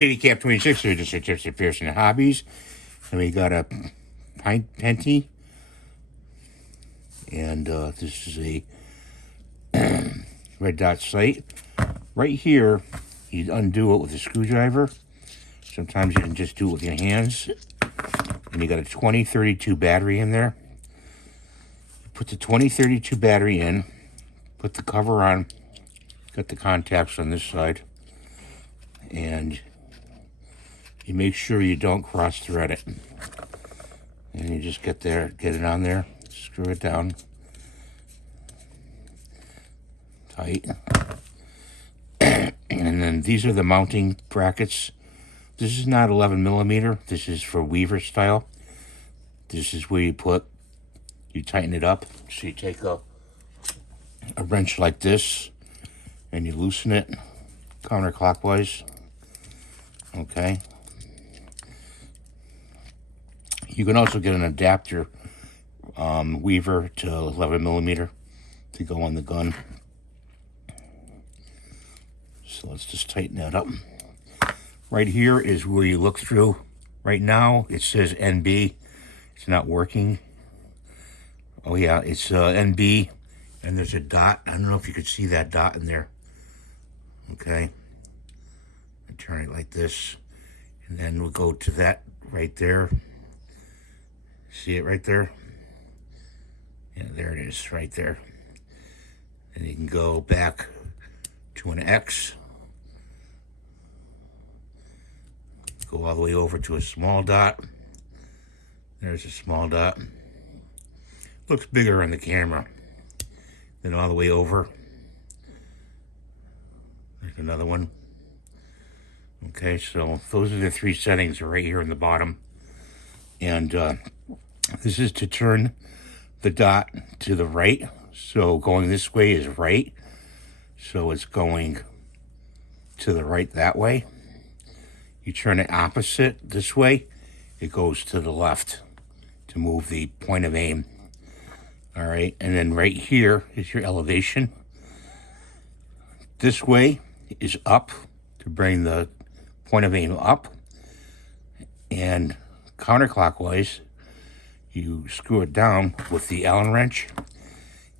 Cap 26 here, just at Pearson Hobbies. And we got a Pinty. And this is a red dot sight. Right here, you undo it with a screwdriver. Sometimes you can just do it with your hands. And you got a 2032 battery in there. Put the 2032 battery in. Put the cover on. Got the contacts on this side. And you make sure you don't cross thread it. And you just get it on there, screw it down tight. And then these are the mounting brackets. This is not 11 millimeter. This is for Weaver style. This is where you tighten it up. So you take a wrench like this and you loosen it counterclockwise. Okay. You can also get an adapter Weaver to 11 millimeter to go on the gun. So let's just tighten that up. Right here is where you look through. Right now it says NB. It's not working. Oh yeah, it's NB, and there's a dot. I don't know if you could see that dot in there. Okay. I turn it like this, and then we'll go to that right there. See it right there? Yeah, there it is, right there. And you can go back to an X. Go all the way over to a small dot. There's a small dot. Looks bigger on the camera. Then all the way over. There's another one. Okay, so those are the three settings right here in the bottom. And this is to turn the dot to the right. So going this way is right. So it's going to the right that way. You turn it opposite this way, it goes to the left to move the point of aim. All right, and then right here is your elevation. This way is up to bring the point of aim up. And counterclockwise, you screw it down with the Allen wrench,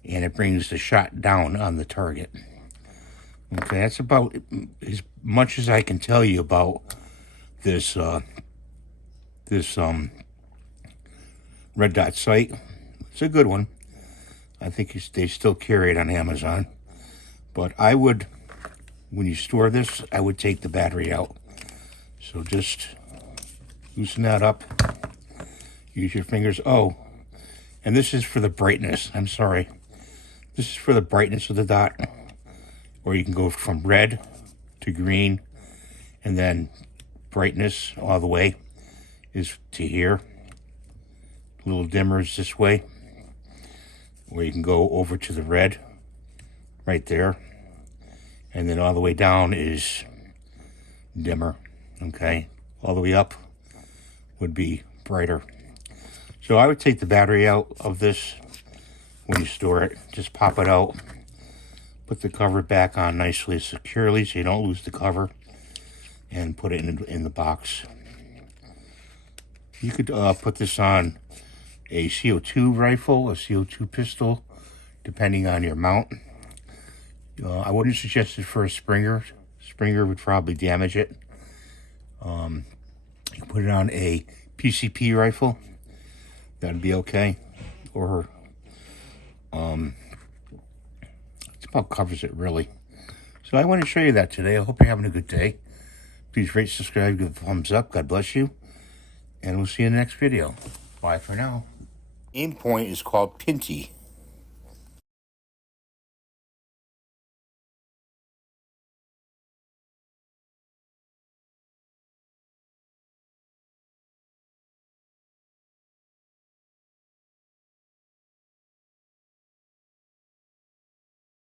and it brings the shot down on the target. Okay, that's about as much as I can tell you about this red dot sight. It's a good one. I think they still carry it on Amazon. But I would, when you store this, I would take the battery out. So just loosen that up. Use your fingers. Oh, and this is for the brightness. I'm sorry. This is for the brightness of the dot. Or you can go from red to green, and then brightness all the way is to here. Little dimmers this way. Or you can go over to the red right there. And then all the way down is dimmer. Okay. All the way up would be brighter. So I would take the battery out of this when you store it. Just pop it out. Put the cover back on nicely, securely, so you don't lose the cover. And put it in the box. You could put this on a CO2 rifle, a CO2 pistol, depending on your mount. I wouldn't suggest it for a Springer. Springer would probably damage it. You can put it on a PCP rifle. That'd be okay. Or it's about covers it really. So I want to show you that today. I hope you're having a good day. Please rate, subscribe, give a thumbs up. God bless you. And we'll see you in the next video. Bye for now. Aim point is called Pinty.